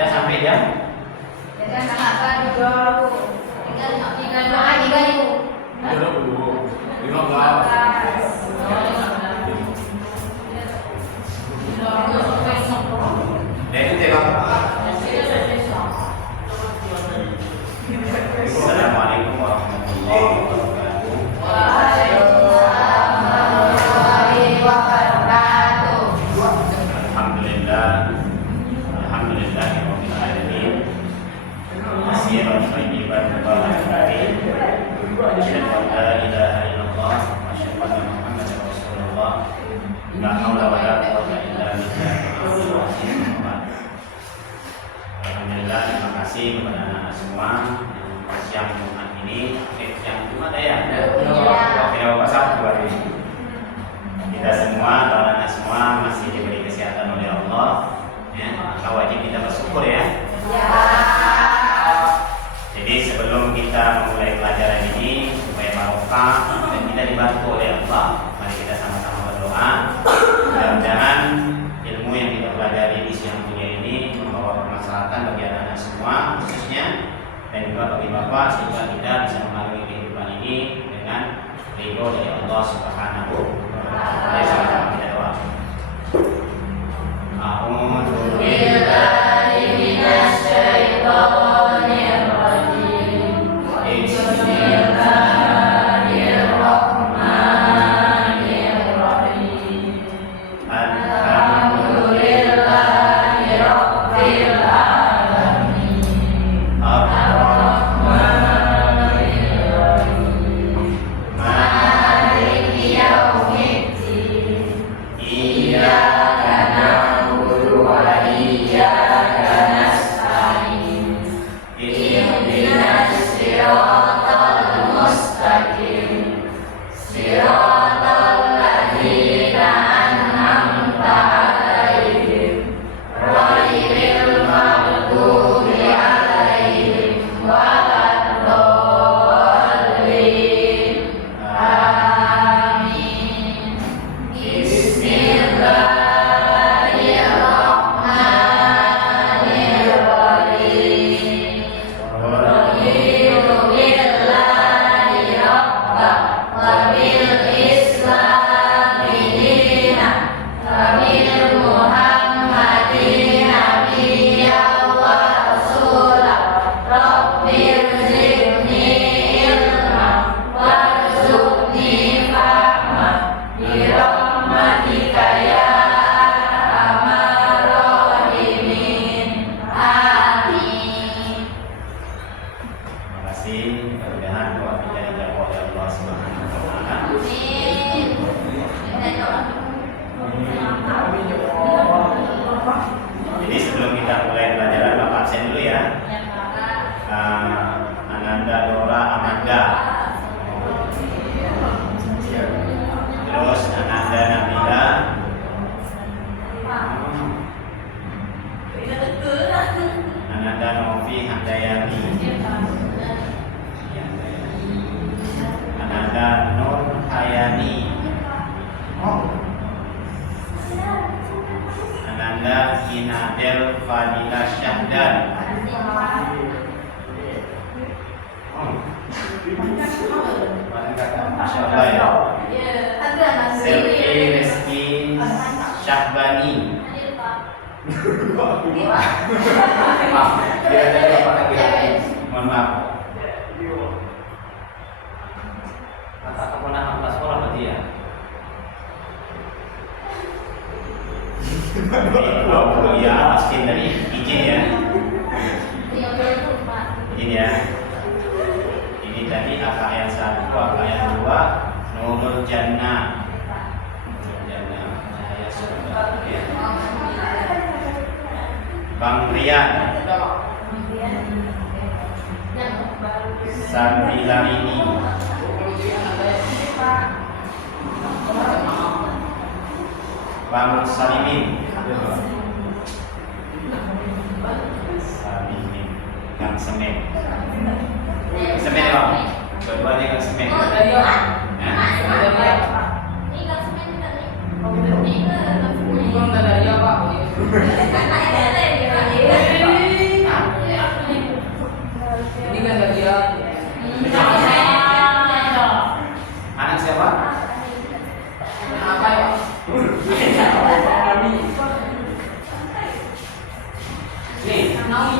Kita sampai jam. Jangan salah juga. Tiga ribu. 15. Dari tembak. Assalamualaikum warahmatullahi wabarakatuh. Waalaikumsalam warahmatullahi wabarakatuh. Alhamdulillahirabbil alamin. Masyiran thayyiban mubarakan. Asyhadu an la ilaha illallah wa asyhadu anna Muhammadar Rasulullah. La haula wa la quwwata illa billah. Alhamdulillah, terima kasih kepada anak-anak semua yang siang Jumat ini. Siang Jumat ya? Ya, pasar hari ini. Kita semua, anak-anak semua masih diberi kesehatan oleh Allah. Ya, maka wajib kita bersyukur ya. Jadi sebelum kita memulai pelajaran ini supaya barokah dan kita dibantu oleh Allah, mari kita sama-sama berdoa. Mudah-mudahan ilmu yang kita pelajari di siang dunia ini membawa permasalahan bagi anak-anak semua khususnya dan juga bagi bapak sehingga kita bisa melalui kehidupan ini dengan ridho dari Allah Subhanahu wa taala. Sama-sama kita doa. A'udzu billahi minasy syaithanir rajim. Bismillahirrahmanirrahim. Alhamdulillahi rabbil alamin. Ar-Rahmanir Rahim. Maliki yaumiddin. Iyyaka na'budu wa iyyaka nasta'in. Ihdinas siratal mustaqim. Siratal ladzina an'amta 'alaihim ghairil maghdubi 'alaihim waladdallin. Amin. Bismillahirrahmanirrahim. Raditu billahi rabba wa bil islami dina wa bil muhammadin nabiyyan wa rasula. Rabbir zidni ilma warzuqni fahma bi rahmatika ya arhamar rahimin. Amin. Terima kasih. Mudah-mudahan doa kita dijawab oleh Allah Subhanahu wa taala. Jadi sebelum kita mulai pelajaran, Bapak absen dulu ya. Ananda Dora Amanda. Terus Ananda Nabila. Ananda Novi Handayani. Ananda Nur Hayani. Ananda Inadel Fadila Syahdan. Masya Allah ya. Selvi Rizky Syahbani. Mohon maaf. Kata keponakan pas sekolah berarti ya. Oh iya, masukin tadi izin ya. Izin ya. Ini tadi AKN 1, AKN 2, Nurul Jannah. Nurul Jannah, saya sudah ya. Bang Rian. Sabila ini. Bang Salimin. Salimin. Kang Semen. Semen ya Bang? Dua-duanya Kang Semen.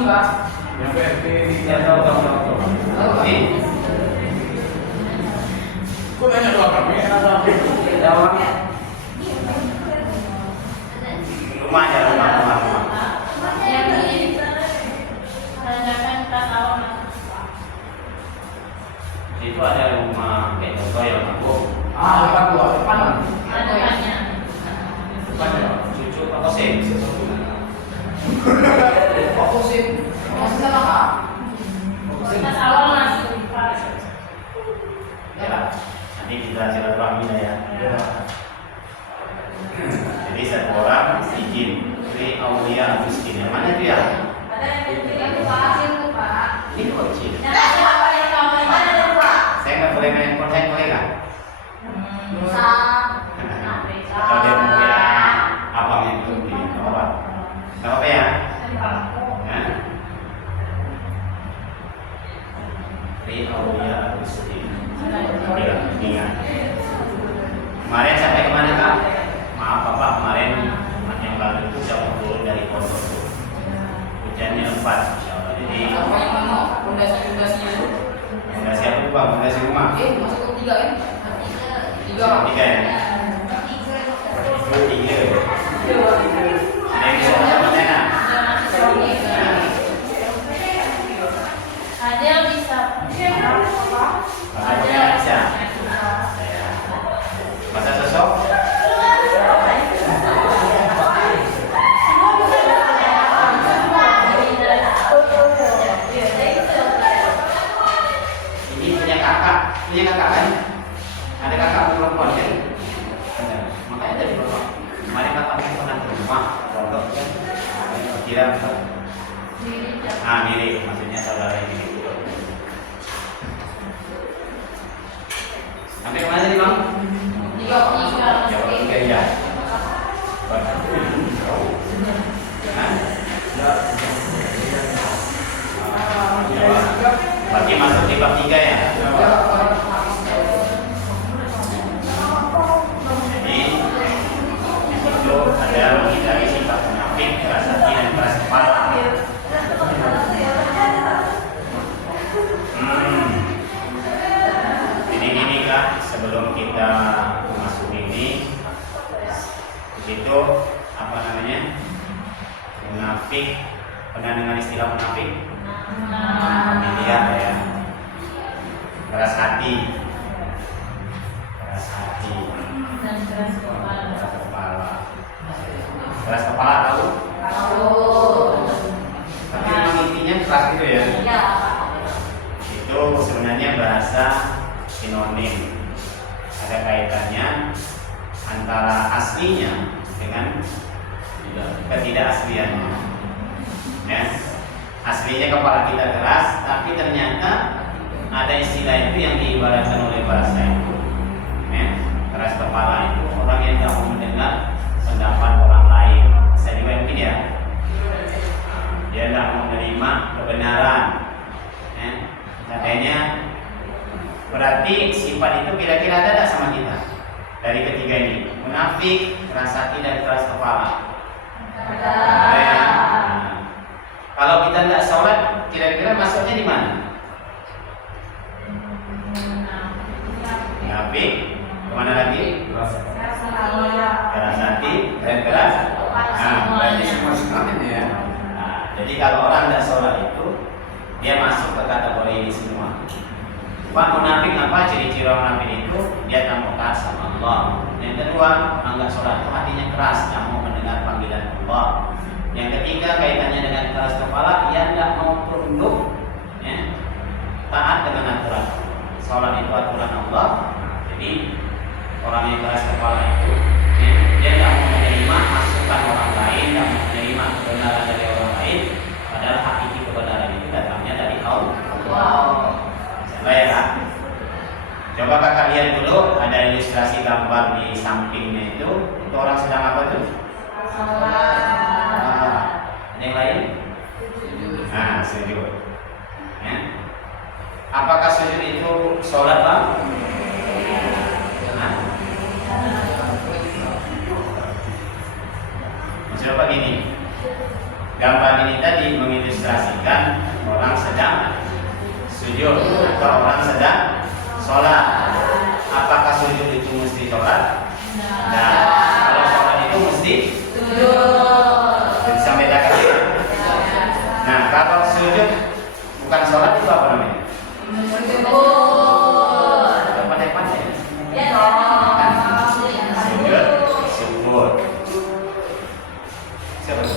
Mbak. Ya, tahu. Ini Kok nanya doang kami? rumah aja, rumah. Yang ini menandakan tas awal. Itu ada rumah kayak contoh yang aku Depan gua, depan. Ada banyak. cucu apa sih? Fokusin. Fokusin apa? Tas awal mas. Ya lah, nanti kita silaturahmi lah ya. Jadi satu orang izin dari Aulia miskin. Yang mana itu ya? Ada yang kecil Pak. Ini kecil. Apa yang kamu ada Pak? Saya nggak boleh main handphone, saya boleh nggak? Atau dia mau ya abangnya itu di apa? Nggak apa ya? Hah? Dari Aulia miskin. Iya, ingat. Kemarin sampai kemana kak? Maaf bapak, kemarin yang lalu itu saya turun dari pondok tuh. Hujannya lebat, insya Allah. Jadi Apa yang mana? Fondasi itu? fondasi apa tuh bang? Fondasi rumah. Masuk ke 3 kan? 3. Tiga ya. Tiga. Ada yang bisa sama saya? Ada yang bisa. Bapak punya bisa. Masa sosok? Ini punya kakak kan? Ada kakak perempuan kan? Ada. Makanya dari bawah. Kemarin kakak pernah ke rumah, pondok kan? Kira mirip, maksudnya saudara ini. Sampai kemana tadi bang? Jawab tiga ya. Hah? Berarti masuk di bab 3 ya? Jadi itu ada menghindari sifat munafik, keras hati dan keras kepala. Jadi gini kak, sebelum kita masuk ini, itu apa namanya? Munafik. Pernah dengar istilah munafik? Lihat ya, keras hati, keras kepala, keras kepala tahu? Tapi memang intinya keras gitu ya. Itu sebenarnya bahasa sinonim, ada kaitannya antara aslinya dengan ketidakasliannya. Ya. Aslinya kepala kita keras, tapi ternyata ada istilah itu yang diibaratkan oleh bahasa itu. Ya. Keras kepala itu orang yang tidak mau mendengar pendapat orang lain. Saya juga mungkin ya. Dia tidak mau menerima kebenaran. Ya. Katanya berarti sifat itu kira-kira ada tidak sama kita? Dari ketiga ini, munafik, keras hati dan keras kepala. Ada ya? Kalau kita tidak sholat, kira-kira masuknya di mana? Munafik, kemana lagi? Keras hati dan keras. Berarti semua ya. Jadi kalau orang tidak sholat itu, dia masuk ke kategori ini semua. Pak, munafik apa? Ciri-ciri orang munafik itu dia tak mau taat sama Allah. Yang kedua, orang nggak sholat itu hatinya keras, tak mau mendengar panggilan Allah. Yang ketiga, kaitannya dengan keras kepala, dia tidak mau tunduk, ya, taat dengan aturan. Sholat itu aturan Allah. Jadi orang yang keras kepala itu, ya, dia tidak mau menerima masukan orang lain, tidak mau menerima kebenaran dari orang lain, padahal hakiki kebenaran itu datangnya dari Allah. Baik, coba kakak lihat dulu, ada ilustrasi gambar di sampingnya itu orang sedang apa tuh? Ada yang lain? Nah, sujud. Ya. Apakah sujud itu sholat bang? Nah. Maksudnya apa gini? Gambar ini tadi mengilustrasikan orang sedang sujud atau orang sedang sholat. Apakah sujud itu mesti sholat? Nah, kalau sholat itu mesti bisa bedakan ya. Nah, kalau sujud bukan sholat itu apa namanya? Pandai-pandai. Sujud syukur. Siapa tuh?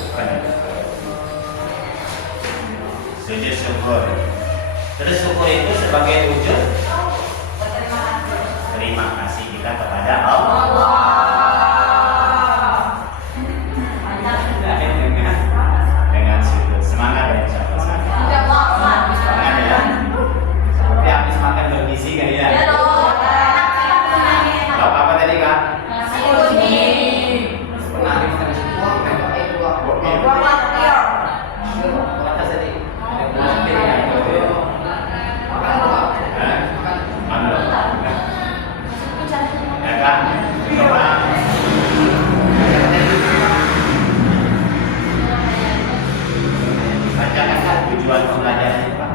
Sujud syukur. Terus syukur itu sebagai wujud terima kasih kita kepada Allah. Dengan sujud semangat ya insyaallah. Semangat ya. Seperti habis makan bergizi kan ya. Lauk apa tadi Kak? Nasi kuning. Pernah kita nasi buah, atas tadi. Ya kan? Coba bacakan kan tujuan pembelajaran itu Pak.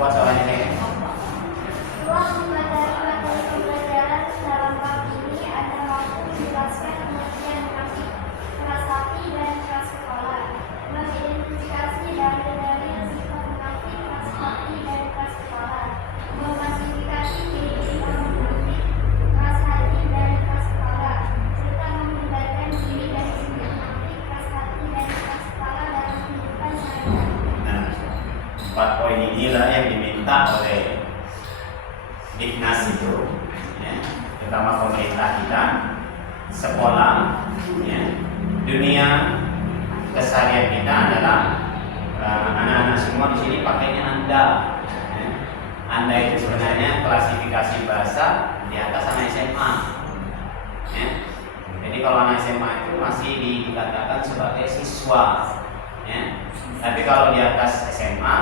Buat soalnya kayak Ruang mempelajari materi pembelajaran dalam bab ini ada mampu menjelaskan pengertian munafik, keras hati, dan keras kepala, mengidentifikasi dalil-dalil sifat munafik, keras hati, dan keras kepala, mengklasifikasi ciri-ciri orang munafik, keras hati, dan keras kepala, serta menghindarkan diri dari sifat munafik, keras hati, dan keras kepala dalam kehidupan sehari-hari. nah, 4 poin inilah yang diminta oleh Dignas itu, ya, terutama pemerintah kita, sekolah, ya, dunia keseharian kita adalah anak-anak semua di sini pakainya Anda. Ya. Anda itu sebenarnya klasifikasi bahasa di atas anak SMA. Ya. Jadi kalau anak SMA itu masih dikatakan sebagai siswa. Ya. Tapi kalau di atas SMA,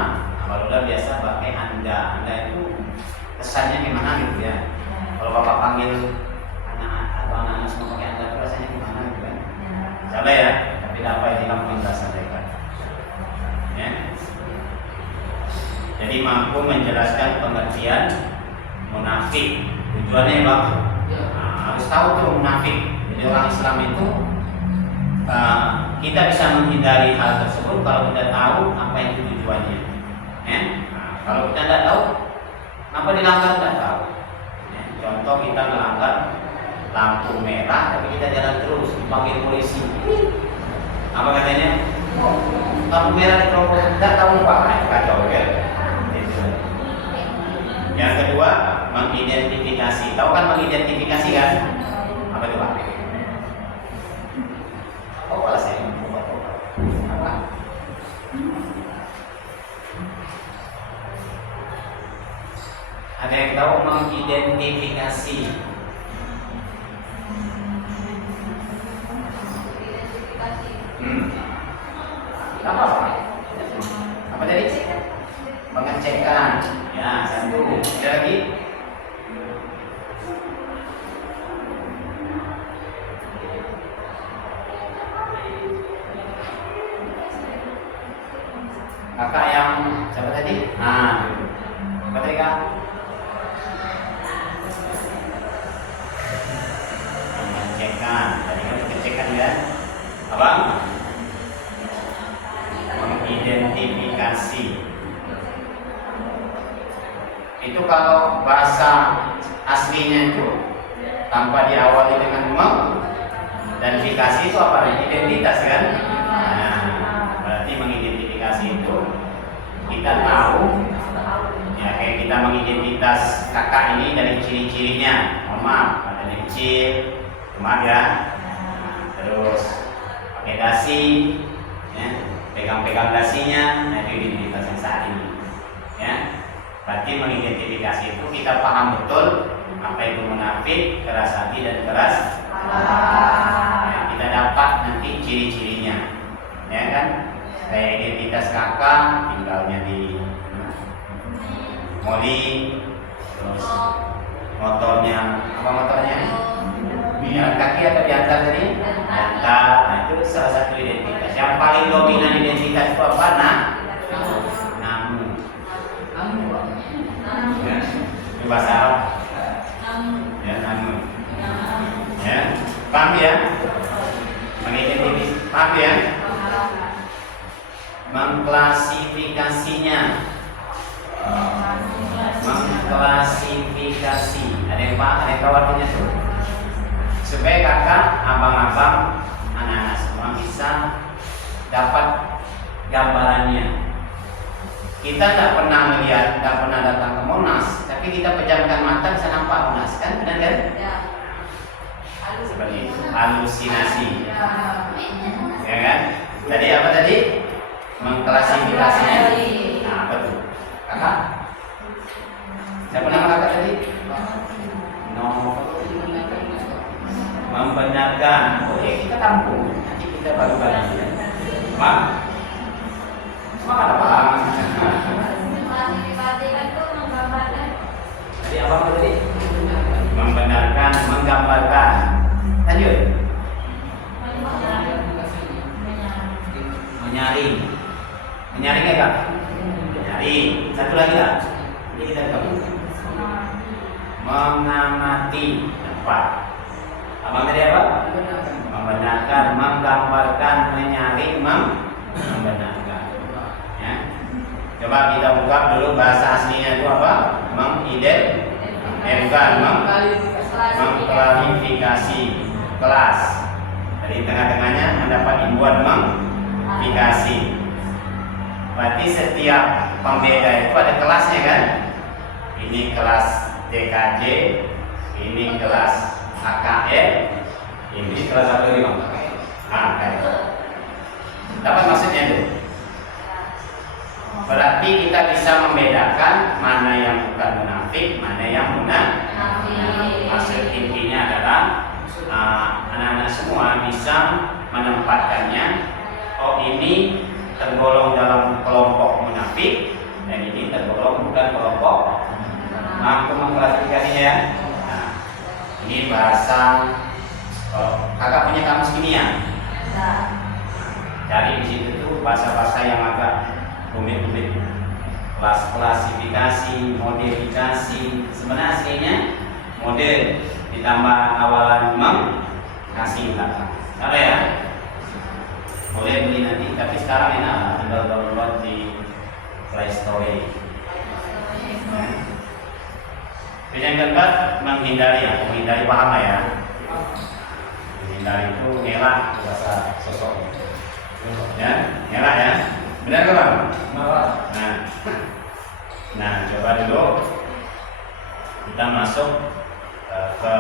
barulah biasa pakai Anda. Anda itu kesannya gimana gitu ya? Kalau bapak panggil anak-anak semua pakai Anda, rasanya gimana gitu kan? Sabar ya, tapi apa yang kamu minta sampaikan? Ya. Jadi mampu menjelaskan pengertian munafik. Tujuannya bang, harus tahu tuh munafik. Jadi orang Islam itu kita bisa menghindari hal tersebut kalau kita tahu apa itu tujuannya. Ya. Nah, kalau kita tidak tahu, kenapa dilanggar tidak tahu. Ya. Contoh kita melanggar lampu merah, tapi kita jalan terus, dipanggil polisi. Apa katanya? Lampu merah diterobos, tidak tahu pak, kacau ya. Gitu. Yang kedua, mengidentifikasi. Tahu kan mengidentifikasi kan? Apa itu pak? Oh, kelas ya. Apa? Ada yang tahu mengidentifikasi? Apa? Apa tadi? Pengecekan. Ya, satu. Ada lagi? Kakak yang siapa tadi? Nah, apa tadi kak? Pengecekan. Tadi kan pengecekan ya? Apa? Mengidentifikasi. Itu kalau bahasa aslinya itu tanpa diawali dengan meng dan dikasih itu apa? Identitas kan? Nah, berarti mengidentifikasi itu kita tahu ya, kayak kita mengidentitas kakak ini dari ciri-cirinya. Mohon maaf, badannya kecil, maaf ya. Nah, terus pakai dasi, ya, pegang-pegang dasinya, nah itu identitas yang saat ini. Ya, berarti mengidentifikasi itu kita paham betul apa itu munafik, keras hati dan keras. Ya, kita dapat nanti ciri-cirinya, ya kan? Kayak identitas kakak tinggalnya di Moli, terus motornya apa motornya? Jalan kaki atau diantar tadi? Diantar. Nah itu salah satu identitas. paling dominan identitas itu apa? Namu. Ya. Itu bahasa Arab. Ya, namu. Ya, paham ya? Mengidentifikasi, paham ya? Mengklasifikasinya. Mengklasifikasi. Ada yang paham? Ada yang tahu artinya tuh? Supaya kakak, abang-abang, anak-anak semua bisa dapat gambarannya. Kita tidak pernah melihat, tidak pernah datang ke Monas, tapi kita pejamkan mata bisa nampak Monas, kan? Benar kan? Seperti itu, halusinasi. Ya kan? Tadi apa tadi? Mengklasifikasinya. Nah, apa tuh? Kakak? Siapa nama kakak tadi? Membenarkan. Oke, kita tampung. Nanti kita baru balik. Mak? Mak ada paham? Tadi apa tadi? Membenarkan, menggambarkan. Lanjut. Menyaring. Menyaring ya kak? Menyaring. Satu lagi lah. Ini kita gabung. Mengamati. Empat. Abang tadi apa? Membenarkan, menggambarkan, menyaring, membenarkan. Ya. Coba kita buka dulu bahasa aslinya itu apa? Mengklarifikasi kelas. Dari tengah-tengahnya mendapat imbuhan mengklarifikasi. Berarti setiap pembeda itu ada kelasnya kan? Ini kelas DKJ, ini kelas AKM, ini kelas apa lagi bang? AKM. Dapat maksudnya itu? Berarti kita bisa membedakan mana yang bukan munafik, mana yang munafik. Maksud intinya adalah anak-anak semua bisa menempatkannya. Oh, ini tergolong dalam kelompok munafik dan ini tergolong bukan kelompok. Mampu mengklasifikasinya ya. Nah, ini bahasa. Kakak punya kamus kimia. Cari di situ tuh bahasa-bahasa yang agak rumit-rumit. Klasifikasi, modifikasi. Sebenarnya aslinya model ditambah awalan kasih belakang. Ada ya? Boleh beli nanti, tapi sekarang enak tinggal download di Play Store. Yang keempat, menghindari ya, menghindari paham ya. Menghindari itu ngelak bahasa sosok. Ya, ngelak ya. Benar kan bang? Nah, coba dulu kita masuk ke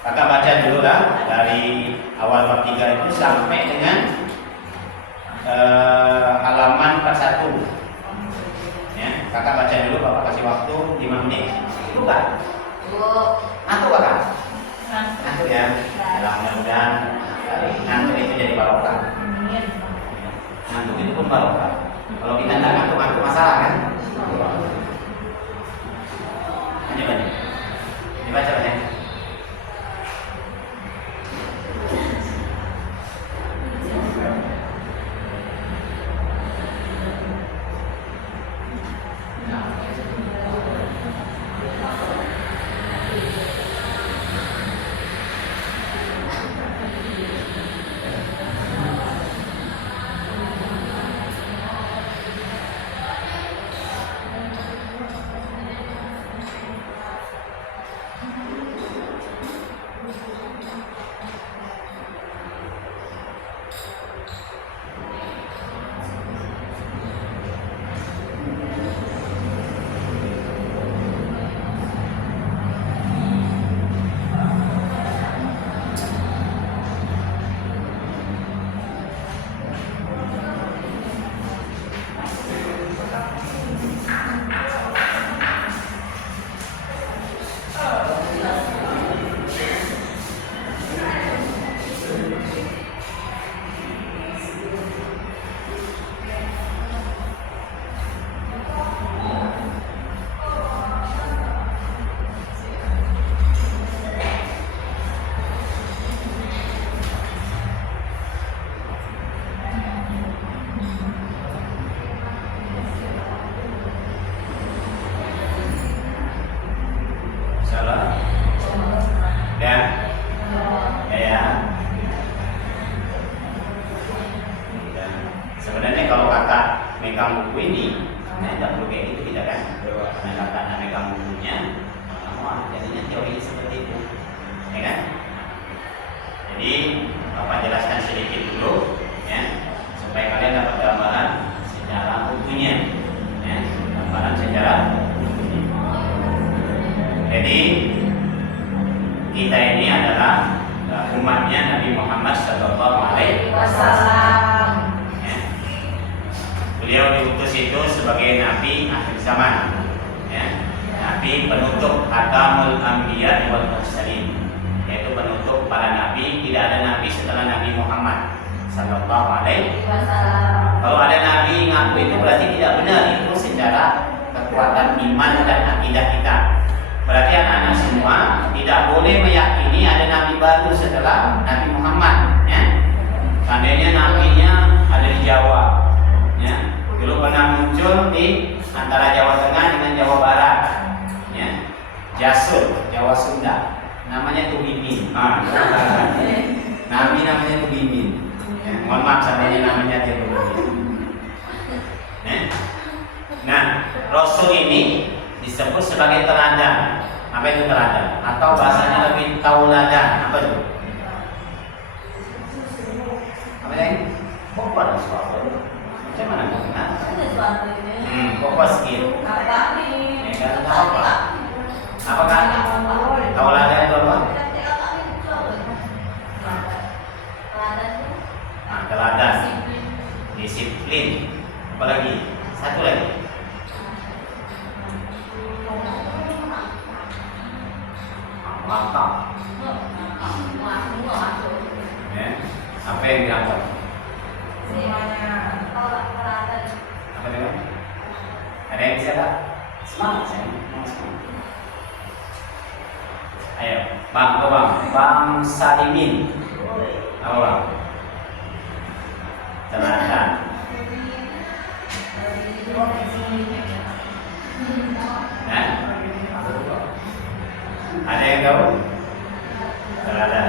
kakak baca dulu lah dari awal bab 3 itu sampai dengan halaman 41. Ya, kakak baca dulu, bapak kasih waktu 5 menit. Bukan? Ngantuk kakak? Ngantuk ya? Mudah-mudahan ngantuk itu jadi barokah. Ngantuk itu pun barokah. Kalau kita tidak ngantuk masalah kan? Lanjut. Dibaca ya. megang buku ini, nah, tidak perlu kayak gitu kita kan. Karena kakak megang bukunya, wah jadinya teori seperti itu, ya kan? Jadi Bapak jelaskan sedikit dulu, ya, supaya kalian dapat gambaran secara bukunya, ya, gambaran secara bukunya. Jadi kita ini adalah umatnya Nabi Muhammad Sallallahu Alaihi Wasallam. Ya. Beliau diutus itu sebagai Nabi akhir zaman, ya. Nabi penutup Khatamul Anbiya wal Mursalin, yaitu penutup para nabi. Tidak ada nabi setelah Nabi Muhammad Sallallahu Alaihi Wasallam. Kalau ada nabi ngaku itu berarti tidak benar, itu secara kekuatan iman dan akidah kita. Berarti anak-anak semua tidak boleh meyakini ada nabi baru setelah Nabi Muhammad, ya. Seandainya nabinya ada di Jawa, ya. Dulu pernah muncul di antara Jawa Tengah dengan Jawa Barat, ya. Jasur, Jawa Sunda, namanya Tubimin. Nabi namanya Tubimin. Ya, mohon maaf seandainya namanya dia Tubimin. Ya. Nah, Rasul ini disebut sebagai teladan. Apa itu teladan? Atau bahasanya lebih tauladan. Apa itu? Apa ini? Kok ada suatu? Macam mana kau kenal? Kok sedikit? Ya, kan apa? Apakah tauladan itu apa? Nah, teladan, disiplin. Apalagi? Satu lagi. Mantap. Ya. Apa yang diangkat? Apa itu? Ada yang bisa tak? Semangat saya. Semangat. Ayo, Bang Salimin. Apa Bang? Teladan. Nah, ada yang tahu? Teladan.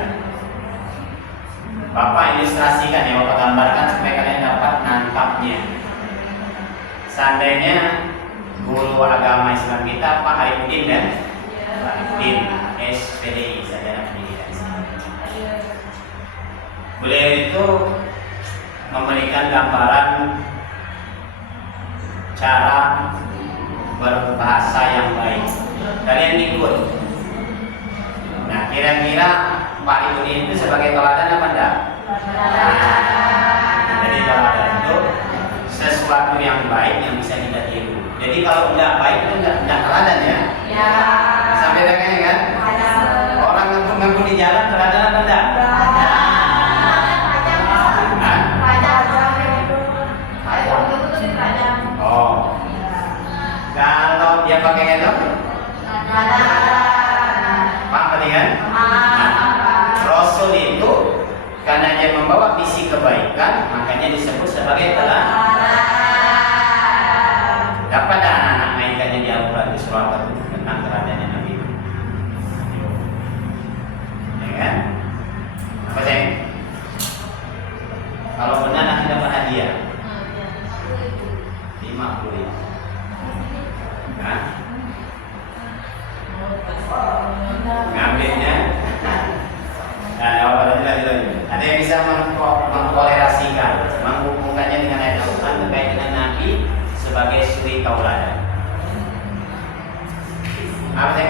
Bapak ilustrasikan ya, Bapak gambarkan supaya kalian dapat nangkapnya. Seandainya guru agama Islam kita Pak Arifudin dan Pak Arifudin SPDI, Sarjana Pendidikan Islam. Beliau itu memberikan gambaran cara berbahasa yang baik. Kalian ikut. Nah, kira-kira Pak Arifudin itu sebagai teladan apa enggak? Jadi teladan itu sesuatu yang baik yang bisa kita tiru. Jadi kalau enggak baik itu enggak teladan ya? Ya. Sampai dengannya kan? Orang ngaku-ngaku di jalan teladan apa enggak? Oh. Kalau dia pakai handphone? Paham tadi kan? Rasul itu karena dia membawa misi kebaikan, makanya disebut sebagai teladan. Dapat ada anak-anak mainkannya di Al-Quran di surah tentang teladannya Nabi. Ya kan? Apa sih? Kalau benar nanti dapat hadiah 50.000. Nah, ngambilnya. Nah, ada yang bisa mengkolerasikan, menghubungkannya dengan ayat Al-Quran terkait dengan Nabi sebagai suri tauladan. Apa sih?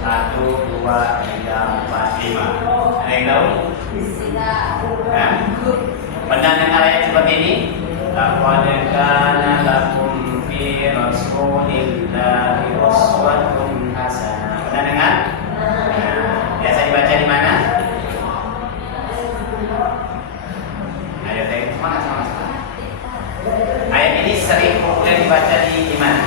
1, 2, 3, 4, 5. Ada yang tahu? Nah, pendanaan ayat seperti ini. Laqad kana lakum fi Rasulillahi uswatun hasanah. Pernah dengar? Nah, biasa dibaca di mana? Ayo, semangat. Ayat ini sering populer dibaca di mana?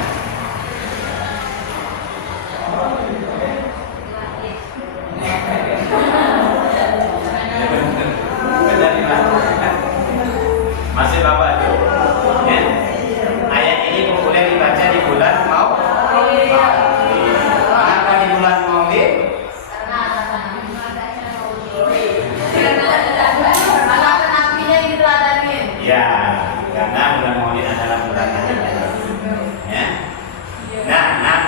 Masih Bapak itu, ya. Ayat ini populer dibaca di bulan Maulid. Kenapa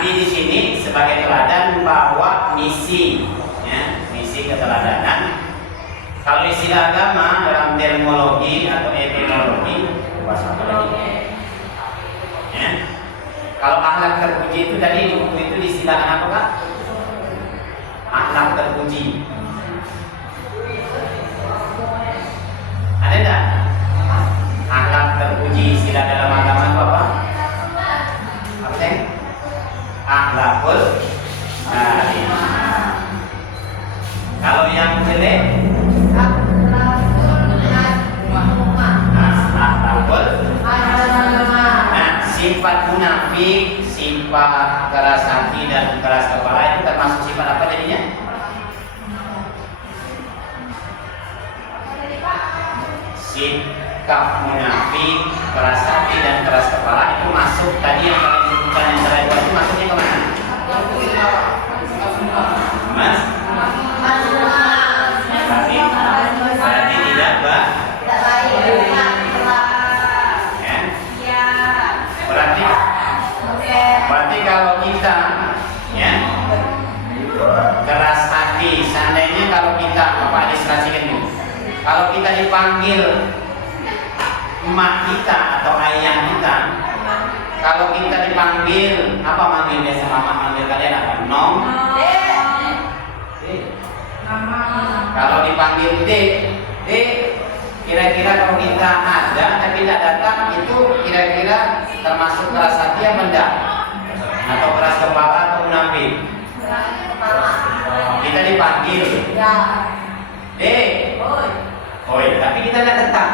Nabi di sini sebagai teladan membawa misi, ya, misi keteladanan. Kalau istilah agama dalam terminologi atau etimologi, bahasa apa lagi? Ya. Kalau akhlak terpuji itu tadi di buku itu distilahkan apa, Kak? Akhlak terpuji. Ada enggak? Akhlak terpuji istilah dalam agama itu apa? Apa sih? Akhlakul karimah. Kalau yang jelek, akhlakul. Nah, sifat munafik, sifat keras hati dan keras kepala itu termasuk sifat apa jadinya? Sikap munafik, keras hati dan keras kepala itu masuk tadi yang kalian sebutkan yang terakhir itu masuknya kemana? Mas? Berarti tidak baik. Ya? Berarti kalau kita ya keras hati, seandainya kalau kita Bapak ilustrasikan dulu. Kalau kita dipanggil emak kita atau ayah kita, kalau kita dipanggil apa manggilnya sama mama manggil kalian apa? Nom. Kalau dipanggil dek, kira-kira kalau kita ada tapi tidak datang itu kira-kira termasuk keras hati yang mendak atau keras kepala atau munafik? Kita dipanggil, dek, oi, tapi kita tidak datang.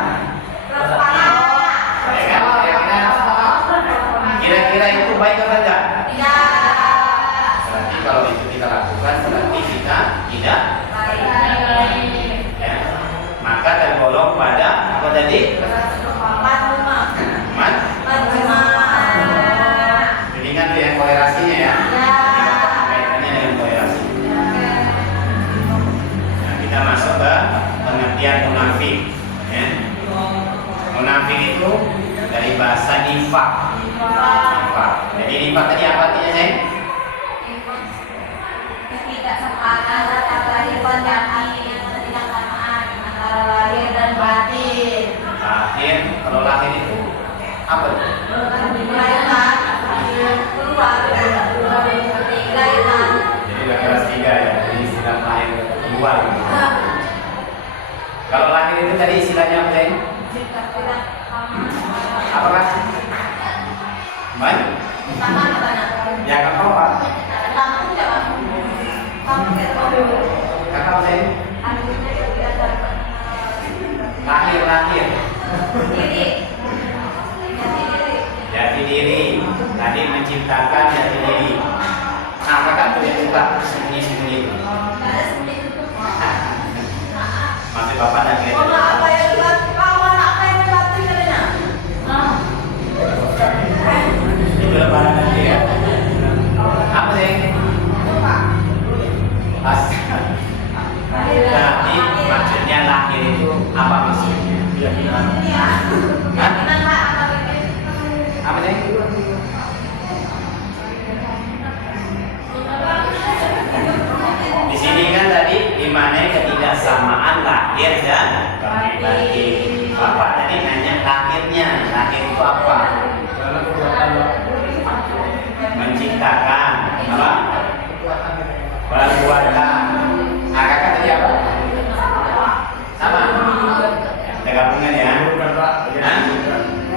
Ya kan? Kira-kira itu baik atau tidak? Berarti kalau itu kita lakukan berarti kita tidak ya. Maka tergolong pada apa tadi? Jadi ingat ya kolerasinya ya. Kaitannya dengan kolerasi. Nah, kita masuk ke pengertian munafik. Ya. Munafik itu dari bahasa nifak. Jadi nifak tadi apa artinya, Sayang? Lahir, kalau lahir itu apa? Jadi kelas 3 ya, jadi istilah lahir luar. Kalau lahir itu tadi istilahnya apa, Sayang? Apakah? Baik? Ya, kakak apa? Kakak Sayang? Lahir. Jati diri. Tadi menciptakan jati diri. Nah, kakak boleh buka sembunyi-sembunyi itu. Maksud bapak dan kira. Itu lebaran nanti ya. Apa sih? Jadi maksudnya lahir itu apa maksudnya? Apa sih? Di sini kan tadi dimana ketidaksamaan lahir dan batin. Bapak tadi nanya lahirnya, lahir itu apa? Menciptakan apa? Perbuatan. Nah, kakak tadi apa? Sama. Kita gabungan ya.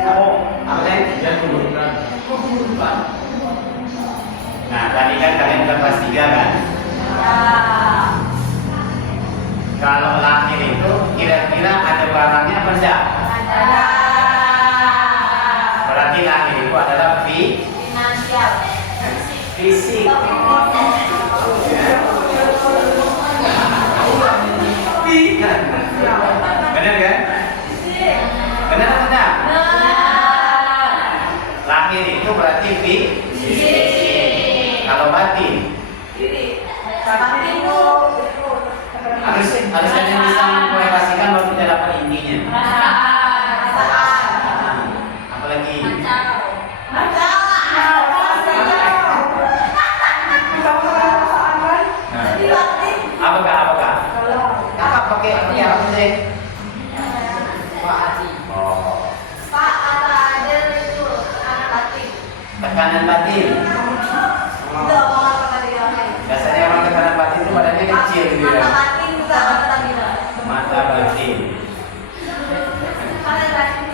Oh, apa sih? Nah, tadi kan kalian udah kelas 3 kan? Kalau lahir itu kira-kira ada barangnya apa enggak? Berarti lahir itu adalah fisik. Benar kan? Benar atau tidak? Lahir itu berarti fisik. Kalau batin harus kalian bisa mengkorelasikan kalau tidak dapat intinya. Apalagi batin. Itu omongan apa tadi yang lain? Biasanya orang tekanan batin itu badannya kecil gitu ya. Mata batin juga apa tadi? Mata batin. Mata batin.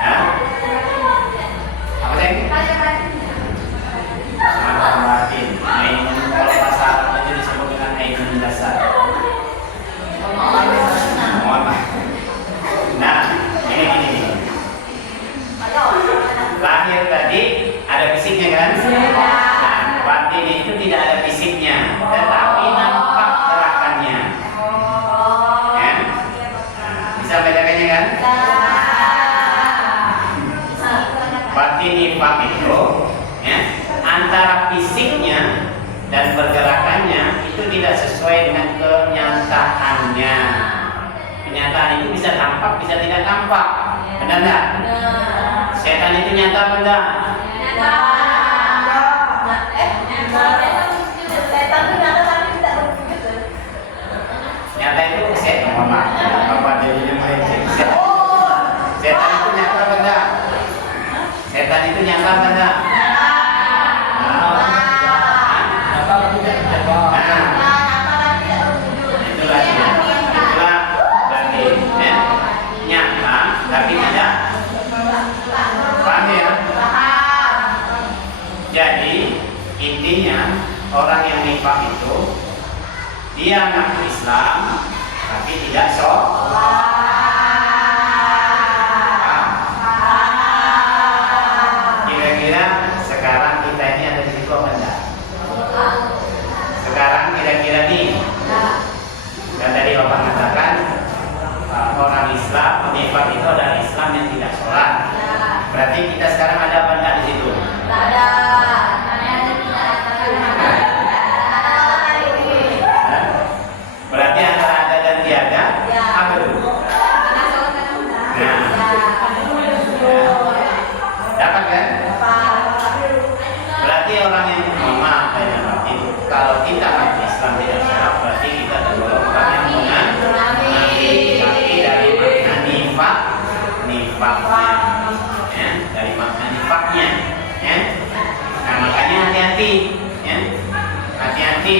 Hah? Apa sih? Mata batin. Ainun, kalau bahasa Arab itu disebut dengan ainun dasar. Mohon maaf. Nah, ini. Lahir tadi ada fisiknya kan? Nah, batin itu tidak ada fisiknya, tetapi nampak gerakannya. Ya? Nah, bisa bedakannya kan? Batin nifaq itu, ya, antara fisiknya dan pergerakannya itu tidak sesuai dengan kenyataannya. Kenyataan itu bisa tampak, bisa tidak tampak. Benar nggak? Setan itu nyata apa enggak? Nyata itu setan, mohon maaf. Bapak jadi melenceng. Setan itu nyata apa enggak? Setan itu nyata apa enggak? Itulah berarti ya, nyata tapi tidak. Paham ya? Jadi intinya orang yang nifaq itu dia mengaku Islam tapi tidak sholat. Kira-kira sekarang kita ini ada di situ apa enggak? Sekarang kira-kira nih. Dan tadi Bapak mengatakan orang Islam nifaq itu adalah Islam yang tidak sholat. Berarti kita sekarang ada apa enggak di situ? Tidak ada. Berarti antara ada dan tiada apa itu? Nah, dapat kan? Berarti orang yang berarti kalau kita masuk Islam tidak sholat, berarti kita tergolong orang yang munafik dari makna nifaqnya. Dari makna nifaqnya, ya. Nah, makanya hati-hati, ya. Hati-hati.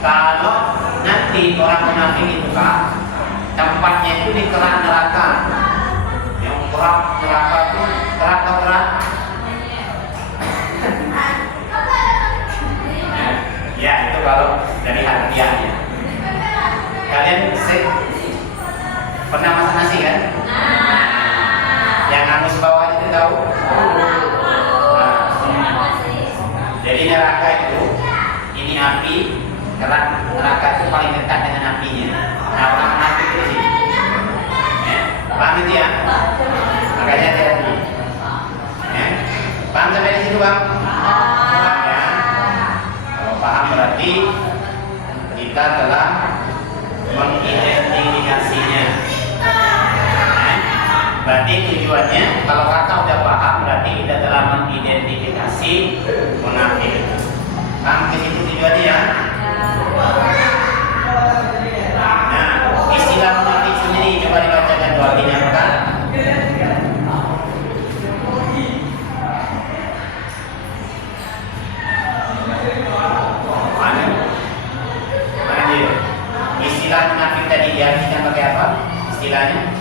Kalau nanti orang munafik itu Pak, tempatnya itu di kerak neraka. Yang kerak neraka itu kerak atau kerak? Ya, itu kalau dari harfiahnya. Kalian pernah masak nasi kan? Yang angus bawah itu tahu? Nah, jadi neraka itu, ini api, neraka itu paling dekat dengan apinya. Nah, orang munafik itu di sini. Ya, paham itu ya? Makanya hati-hati. Ya, paham sampai di situ Bang? Paham ya? Kalau paham berarti kita telah mengidentifikasinya. Berarti tujuannya kalau kakak udah paham berarti kita telah mengidentifikasi munafik. Paham ke situ tujuannya ya? Nah, istilah munafik sendiri coba dibacakan dua artinya apa? Mana dia? Istilah munafik tadi diartikan pakai apa? Istilahnya?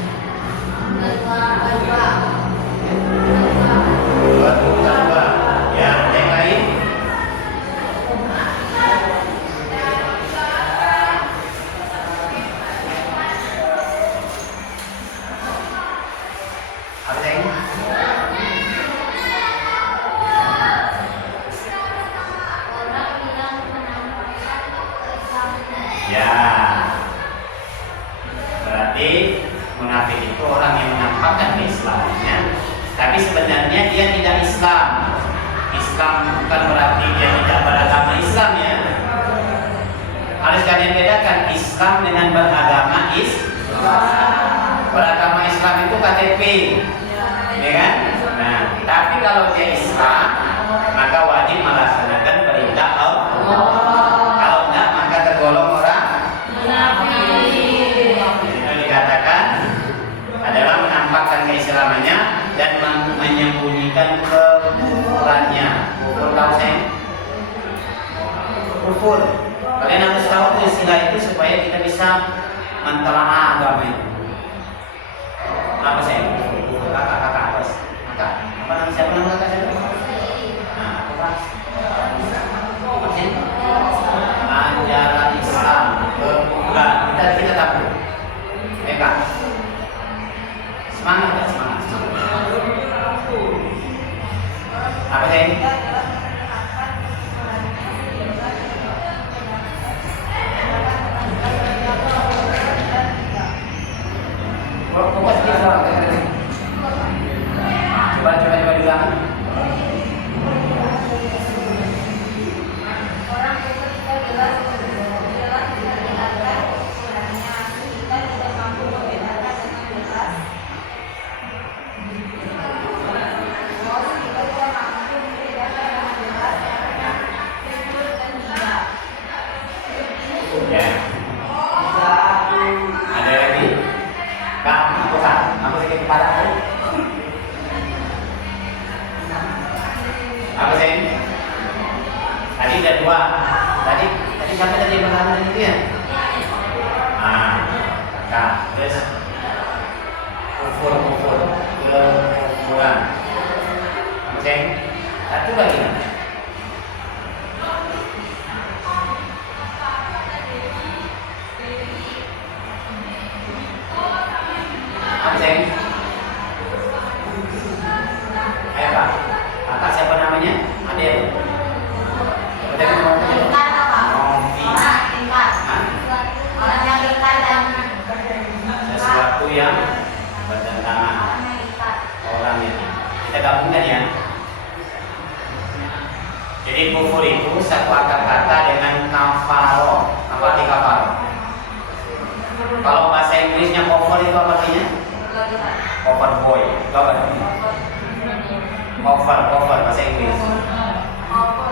Dua. Ya, yang lain? Apa yang? Ya. Berarti munafik itu orang yang menampakkan keislamannya, tapi sebenarnya dia tidak Islam. Islam bukan berarti dia tidak beragama Islam ya. Harus kalian bedakan Islam dengan beragama Islam. Beragama Islam itu KTP, ya kan? Nah, tapi kalau dia Islam, maka wajib melaksanakan perintah Allah. Kalau enggak, maka tergolong orang munafik. Itu dikatakan adalah menampakkan keislamannya dan menyembunyikan kekufuran. kufur. Kalian harus tahu tuh istilah itu supaya kita bisa mentelaah agama itu. Apa saya? Kakak harus. Kakak. Apa nama siapa nama kakak saya? Nah, apa? Maksudnya? Ajaran Islam. Bukan. Kita tahu. Kak. Semangat. Apa saya? Coba di belakang. Orang itu kita jelas memperlihatkan ukurannya. Kita tidak mampu membedakan dengan jelas. Kita tidak mampu membedakan dengan jelas karena jujur dan tidak. Ya. Ada lagi? Kak, aku sakit kepala. Apa sih? Tadi ada dua. Tadi siapa tadi yang pertama itu ya? Kak, terus kufuran. Apa sih? Satu lagi. Apa sih? Ayo Pak. Kakak siapa namanya? Adel. Ingkar apa? Orang ingkar. Orang yang ingkar dan Sesuatu yang bertentangan. orang yang ingkar. Orang ini. Kita gabungkan ya. Jadi kufur itu satu akar kata dengan kafaro. Apa arti kafaro? Kalau bahasa Inggrisnya cover itu apa artinya? Cover boy. Cover bahasa Inggris.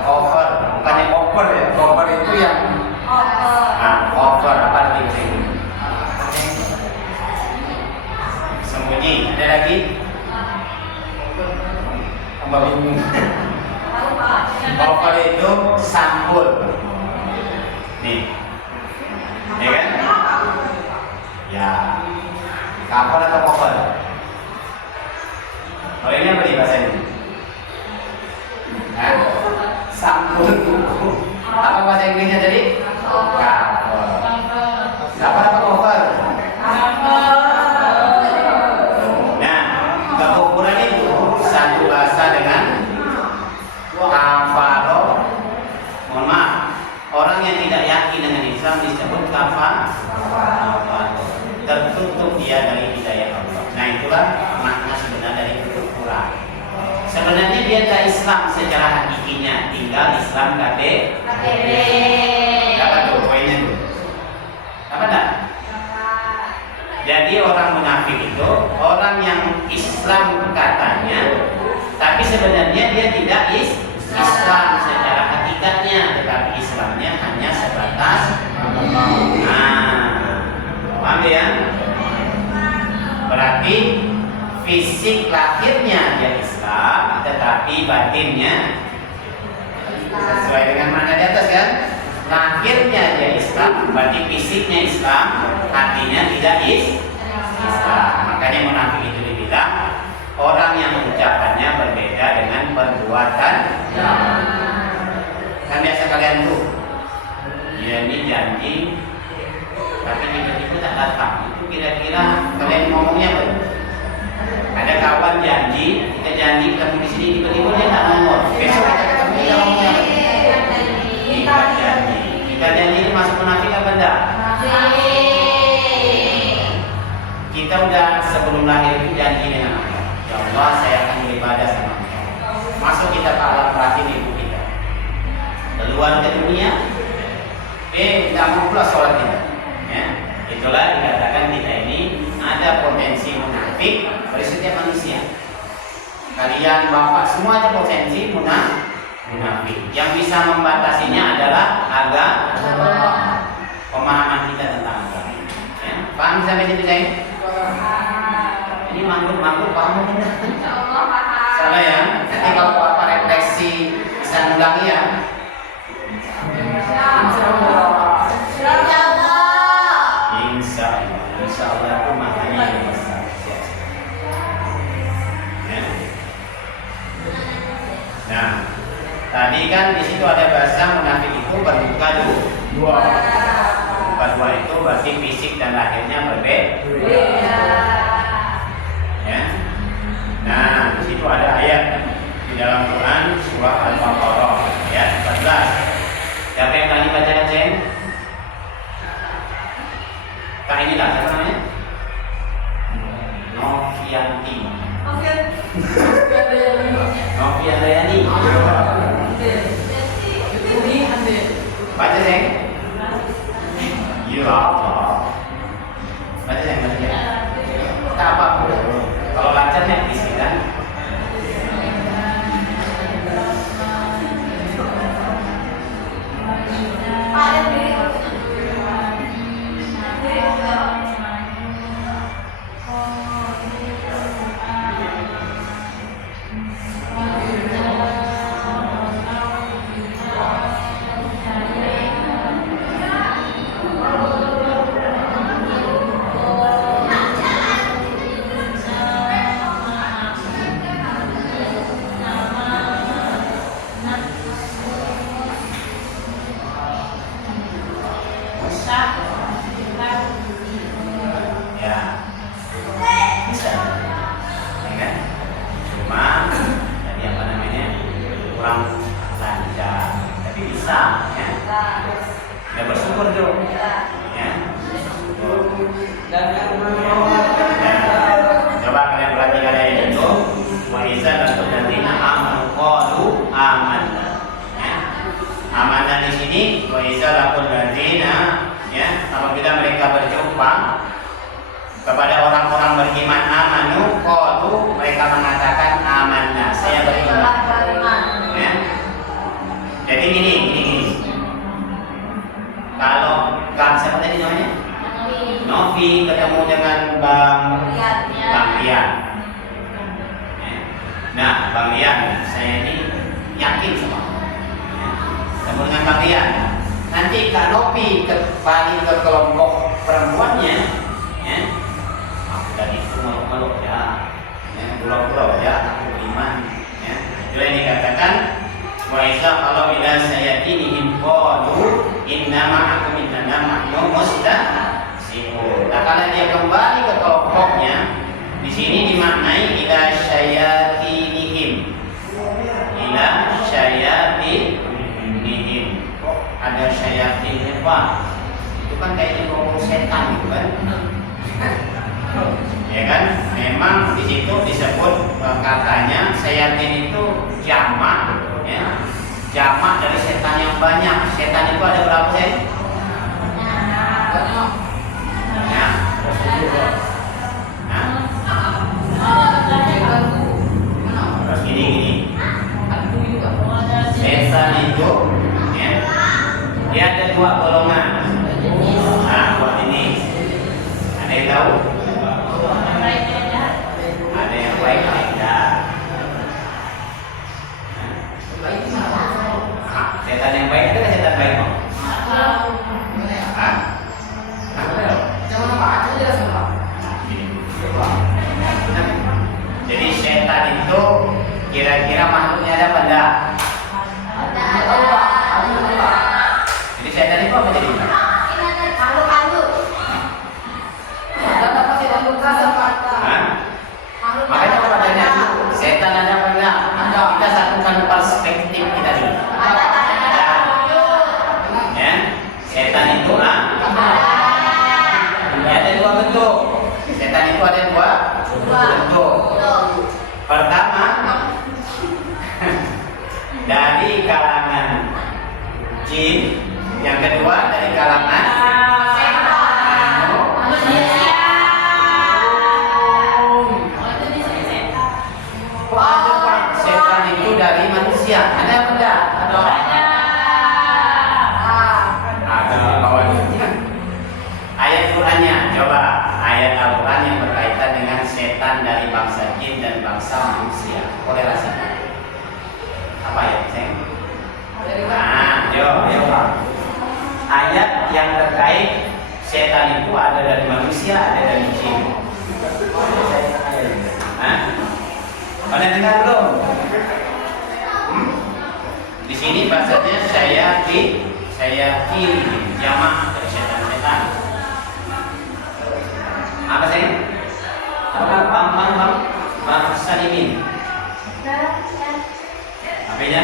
Cover, bukannya cover ya. Cover itu yang cover apa arti bahasa Inggris? Sembunyi. Ada lagi? Tambah bingung. Cover itu sampul. Nih. Ya kan? Ya. Cover atau cover? Kalau ini apa di bahasa Inggris? Sampul buku. Apa bahasa Inggrisnya tadi? Cover. Cover apa cover? Nah, kekufuran itu satu bahasa dengan kafaro. Mohon maaf, orang yang tidak yakin dengan Islam disebut kafaro. Tertutup dia dari hidayah Allah. Nah, itulah makna sebenarnya dari kekufuran. Sebenarnya dia tak Islam secara hakikinya, tinggal Islam KTP. Dapat tuh poinnya tuh. Apa enggak? Jadi orang munafik itu orang yang Islam katanya, tapi sebenarnya dia tidak Islam secara hakikatnya, tetapi Islamnya hanya sebatas paham ya? Berarti fisik lahirnya dia Islam, tetapi batinnya sesuai dengan makna di atas kan? Lahirnya dia Islam, berarti fisiknya Islam, hatinya tidak Islam. Makanya munafik itu dibilang orang yang ucapannya berbeda dengan perbuatan. Kan biasa kalian tuh, ya ini janji, tapi tiba-tiba tak datang. Itu kira-kira kalian ngomongnya apa? Ada kawan janji, kita janji ketemu di sini, tiba-tiba dia tak ngomong. Besok kita ketemu dia ngomongnya apa? Ikat janji. Ikat janji ini masuk munafik apa enggak? Kita udah sebelum lahir itu janji dengan Allah. Ya Allah, saya akan beribadah sama Allah. Masuk kita ke alam rahim ibu kita. Keluar ke dunia, tidak mau pula sholat kita. Ya, itulah dikatakan kita ini ada potensi munafik pada setiap manusia. Kalian bapak semua ada potensi munafik. Yang bisa membatasinya adalah agama, pemahaman kita tentang agama. Ya, paham sampai situ saya? Ini manggut paham mungkin? Salah ya. Nanti kalau bapak refleksi bisa ngulangi ya. Nah, tadi kan di situ ada bahasa munafik itu bermuka dua. Bermuka dua itu berarti fisik dan lahirnya berbeda. Ya. Nah, di situ ada ayat di dalam Quran surah Al-Baqarah ayat 14. Siapa yang tadi baca Ceng? Kak inilah siapa namanya? Novianti. Noviandayani. Baca Ceng. Iya. Baca Ceng, baca Ceng. Tak apa. Kalau lancarnya di sini kan. Coba kalian perhatikan ayat itu. Wa iza ladzina amanu qalu amanna. Amanah di sini wa iza ladzina, ya, apabila mereka berjumpa kepada orang-orang beriman amanu qalu, mereka mengatakan amanna, saya beriman. Ya. Jadi gini. Kalau siapa tadi namanya? Novi ketemu dengan Bang Rian. Nah, Bang Rian, saya ini yakin sama ketemu dengan Bang Rian. Nanti Kak Novi kembali ke kelompok perempuannya, ya. Aku tadi itu meluk-meluk ya, pulau-pulau ya, aku beriman, ya. Itulah yang dikatakan wa iza kalau ila sayyidihim qalu innama aku minna nahnu mustahzi'un. Nah, kalau dia kembali ke kelompoknya, di sini dimaknai ila syayatinihim. Ila syayatinihim. Ada syayatin apa? Itu kan kayaknya ngomong setan gitu kan? Ya kan? Memang di situ disebut katanya syayatin itu jamak, ya. Jamak dari setan yang banyak. Setan itu ada berapa sih? Ya. Terus gini. Setan itu, ya, dia ada dua golongan. Nah, buat ini. Ada yang tahu? Ada yang baik, ada yang jahat. Setan yang baik itu kan setan baik, Bang? Jadi setan itu kira-kira makhluknya ada apa enggak? Jadi setan itu apa jadi? Makanya apa adanya setan ada apa enggak? Kita satukan perspektif kita dulu. Ya, setan itu ada dua bentuk. Setan itu ada dua bentuk. Pertama, dari kalangan jin. Yang kedua dari kalangan manusia. Setan itu dari manusia. Ada apa enggak? Ada. Ayat Qurannya, coba ayat Al-Quran yang berkaitan dengan setan dari bangsa jin dan bangsa manusia. Korelasinya apa ya, Ceng? Nah, yuk. Ayat yang terkait setan itu ada dari manusia, ada dari jin. Hah? Pada dengar belum? sini bahasanya saya kiri, jamaah dari setan-setan. Apa sih? Apa bang Salimin? Apanya?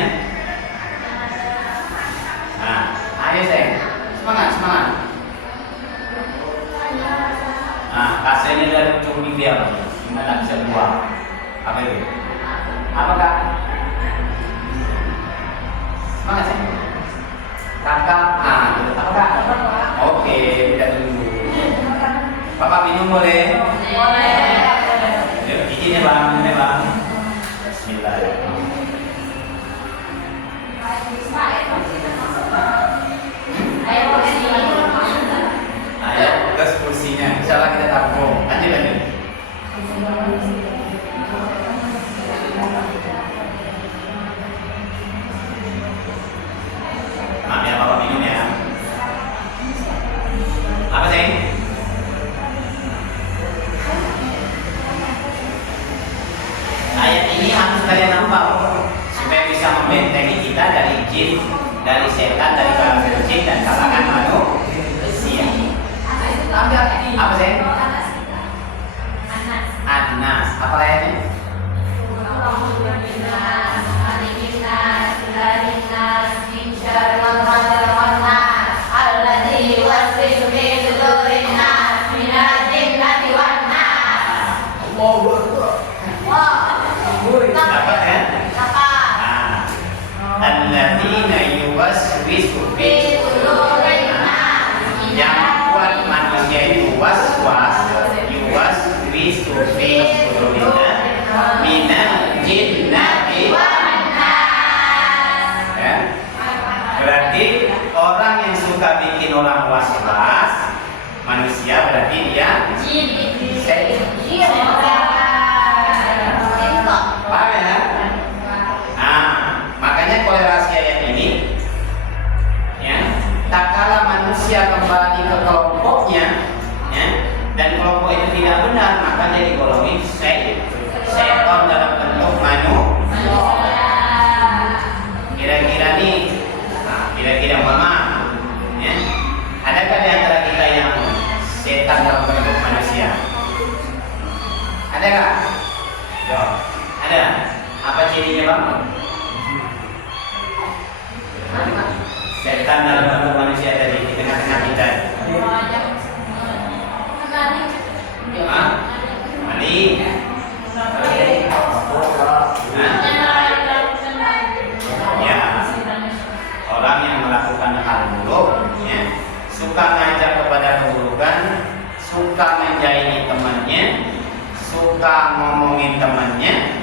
Nah, ayo sayang, semangat. Nah, kasihnya dari cumi dia, kita tak bisa buang. Apa itu? Apakah? Semangat sayang. Kakak, apakah? Oke, kita tunggu. Bapak minum boleh? Boleh. Yuk, izinnya bang, ini bang. Bismillah. Ayo kursi. Ayo, gas kursinya. Insyaallah kita tampung. Lanjut. Maaf ya, Bapak minum ya. Apa sih? Ayat ini harus kalian nampak supaya bisa membentengi kita dari jin, dari setan, dari kalangan jin dan kalangan manusia. Apa sih? Anas. Apa ayatnya? Dapat ya? Alladzina yuwaswisu fi sudurin nas. Yang buat manusia itu waswas, yuwaswisu fi sudurin nas minal jinnati wan nas. Ya. Berarti orang yang suka bikin orang was-was manusia berarti dia paham ya? Nah, makanya kolerasi ayat ini ya, tak kala manusia kembali ke kelompoknya ya, dan kelompok itu tidak benar, maka dia digolongi setan dalam bentuk manusia. Kira-kira nih, kira-kira mama ya, adakah di antara kita yang setan dalam bentuk manusia? Adakah? Ada? Apa cirinya bang? Setan dalam bentuk manusia tadi di tengah-tengah kita. Hah? Maling. Ya. Orang yang melakukan hal buruk, ya, suka ngajak kepada keburukan, suka menjaini temannya, suka ngomongin temannya,